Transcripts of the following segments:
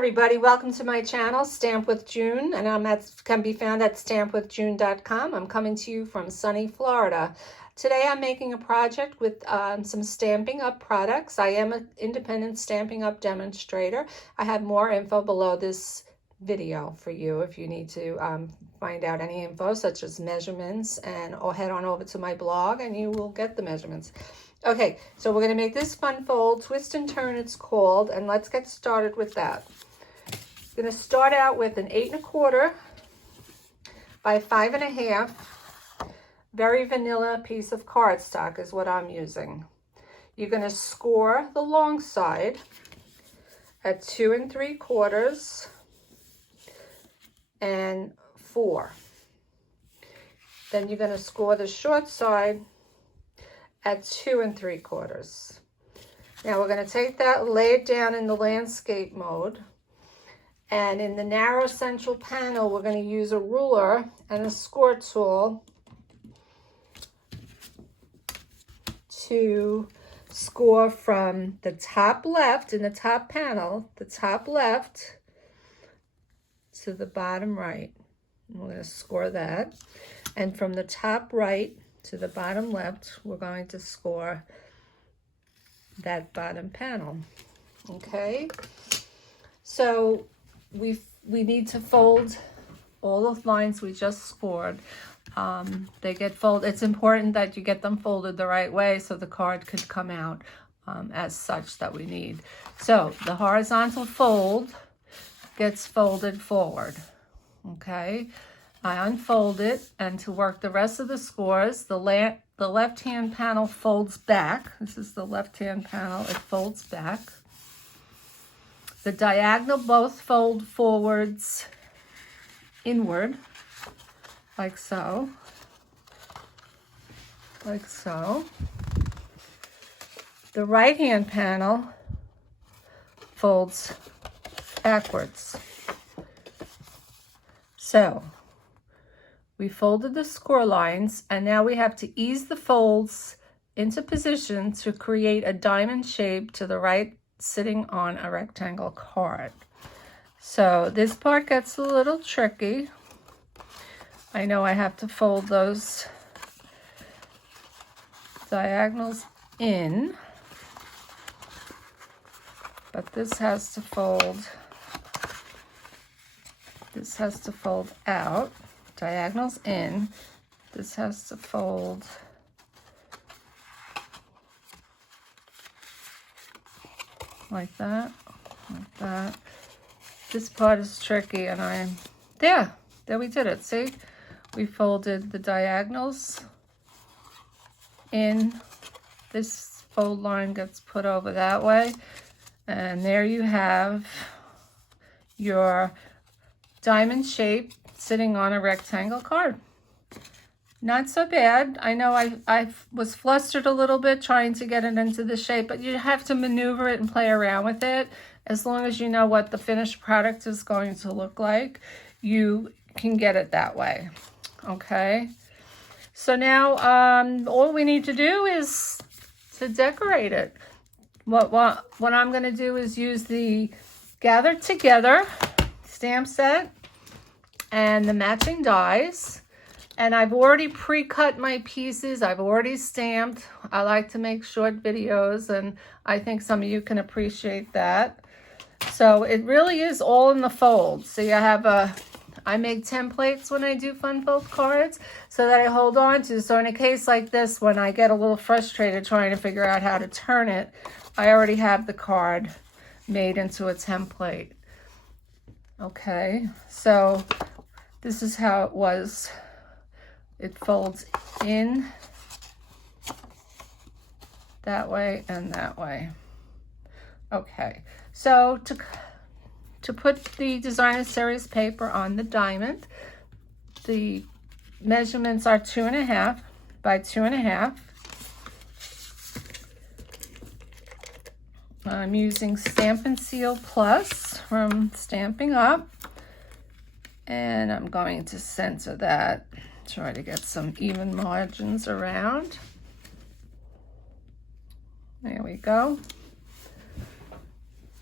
everybody, welcome to my channel, Stamp with June, and can be found at stampwithjune.com. I'm coming to you from sunny Florida. Today I'm making a project with some Stampin' Up products. I am an independent Stampin' Up demonstrator. I have more info below this video for you if you need to find out any info such as measurements, or head on over to my blog and you will get the measurements. Okay, so we're going to make this fun fold, twist and turn it's called, and let's get started with that. I'm going to start out with an 8 1/4 by 5 1/2, very vanilla piece of cardstock is what I'm using. You're going to score the long side at 2 3/4 and 4. Then you're going to score the short side at 2 3/4. Now we're going to take that, lay it down in the landscape mode, and in the narrow central panel we're going to use a ruler and a score tool to score from the top left in the top panel, the top left to the bottom right. And we're going to score that, and from the top right to the bottom left, we're going to score that bottom panel. Okay, so we need to fold all the lines we just scored. They get folded. It's important that you get them folded the right way so the card could come out as such that we need. So the horizontal fold gets folded forward. Okay, I unfold it, and to work the rest of the scores, the left-hand panel folds back. This is the left-hand panel. It folds back. The diagonal both fold forwards inward, like so. Like so. The right-hand panel folds backwards. So we folded the score lines, and now we have to ease the folds into position to create a diamond shape to the right, sitting on a rectangle card. So this part gets a little tricky. I know I have to fold those diagonals in, but this has to fold out. Diagonals in. This has to fold like that, like that. This part is tricky, and there we did it. See, we folded the diagonals in. This fold line gets put over that way, and there you have your diamond shape sitting on a rectangle card. Not so bad. I know I was flustered a little bit trying to get it into the shape, but you have to maneuver it and play around with it. As long as you know what the finished product is going to look like, you can get it that way. Okay, so now all we need to do is to decorate it. What I'm going to do is use the Gather Together stamp set and the matching dies, and I've already pre-cut my pieces. I've already stamped. I like to make short videos, and I think some of you can appreciate that. So it really is all in the fold. See, I make templates when I do fun fold cards so that I hold on to. So in a case like this, when I get a little frustrated trying to figure out how to turn it, I already have the card made into a template. Okay, so this is how it was. It folds in that way and that way. Okay, so to put the designer series paper on the diamond, the measurements are 2 1/2 by 2 1/2. I'm using Stampin' Seal Plus from Stampin' Up, and I'm going to center that, try to get some even margins around. There we go.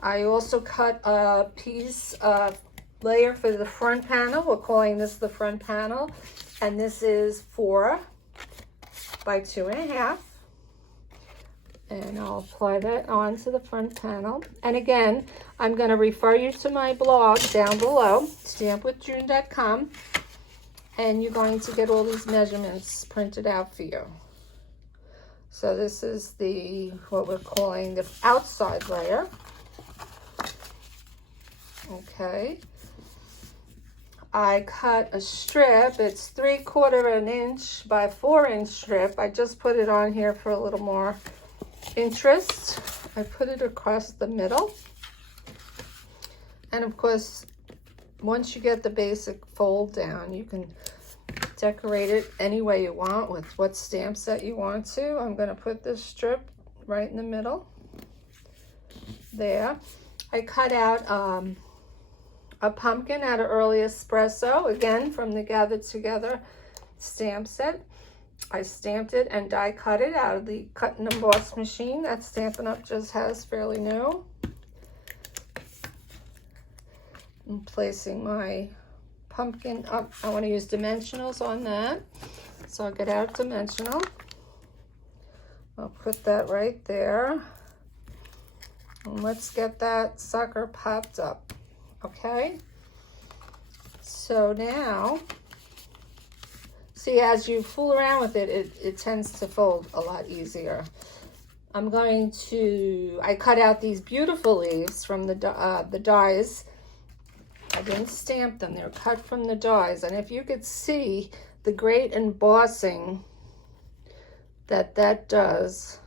I also cut a piece of layer for the front panel. We're calling this the front panel. And this is 4 by 2.5. And I'll apply that onto the front panel. And again, I'm going to refer you to my blog down below, stampwithjune.com. And you're going to get all these measurements printed out for you. So this is what we're calling the outside layer. Okay. I cut a strip. It's 3/4 inch by 4-inch strip. I just put it on here for a little more interest. I put it across the middle. And of course, once you get the basic fold down, you can decorate it any way you want with what stamp set you want to. I'm going to put this strip right in the middle there. I cut out a pumpkin out of Early Espresso, again from the Gathered Together stamp set. I stamped it and die cut it out of the cut and emboss machine that Stampin' Up just has, fairly new. I'm placing my pumpkin up. I want to use dimensionals on that, so I'll get out dimensional. I'll put that right there, and let's get that sucker popped up. Okay, so now see, as you fool around with it, it tends to fold a lot easier. I cut out these beautiful leaves from the dies. I didn't stamp them, they're cut from the dies. And if you could see the great embossing that does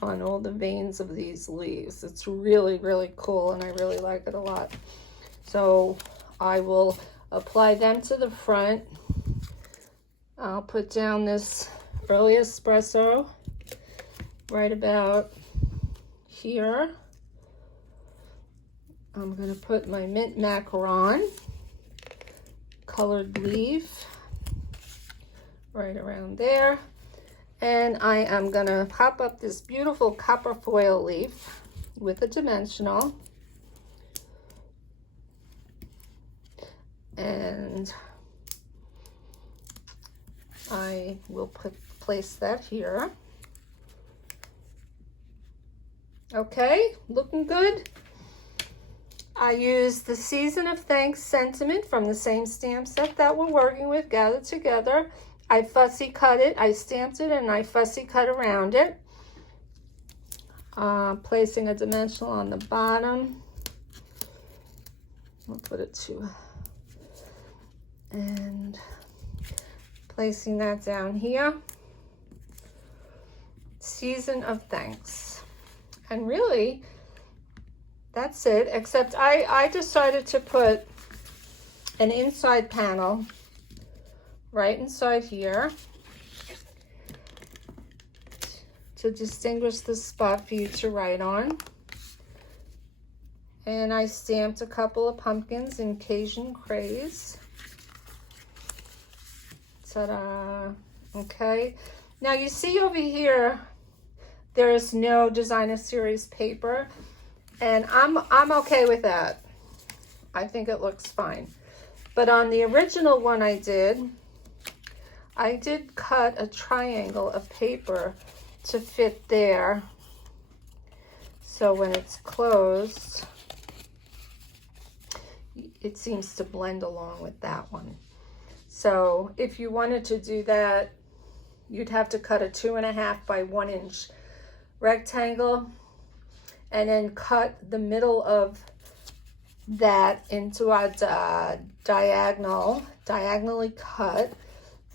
on all the veins of these leaves, it's really, really cool, and I really like it a lot. So I will apply them to the front. I'll put down this Early Espresso right about here. I'm going to put my mint macaron colored leaf right around there. And I am going to pop up this beautiful copper foil leaf with a dimensional. And I will place that here. Okay, looking good. I used the Season of Thanks sentiment from the same stamp set that we're working with, Gathered Together. I fussy cut it, I stamped it, and I fussy cut around it. Placing a dimensional on the bottom. I'll put it and placing that down here. Season of Thanks. And really, that's it, except I decided to put an inside panel right inside here to distinguish the spot for you to write on. And I stamped a couple of pumpkins in Cajun Craze. Ta-da! Okay, now you see over here there is no Designer Series paper, and I'm okay with that. I think it looks fine. But on the original one I did cut a triangle of paper to fit there, so when it's closed it seems to blend along with that one. So if you wanted to do that, you'd have to cut a 2.5 by 1 inch rectangle and then cut the middle of that into a diagonally cut,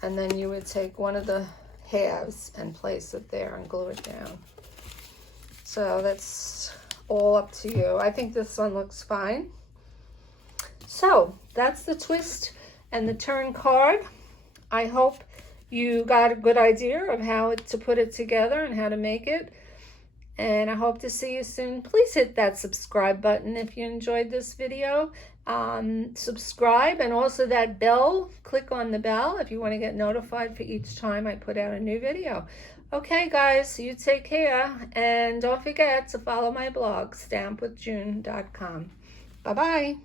and then you would take one of the halves and place it there and glue it down. So that's all up to you. I think this one looks fine. So that's the twist and the turn card. I hope you got a good idea of how to put it together and how to make it. And I hope to see you soon. Please hit that subscribe button if you enjoyed this video. Subscribe, and also that bell. Click on the bell if you want to get notified for each time I put out a new video. Okay, guys, you take care, and don't forget to follow my blog, stampwithjune.com. Bye-bye.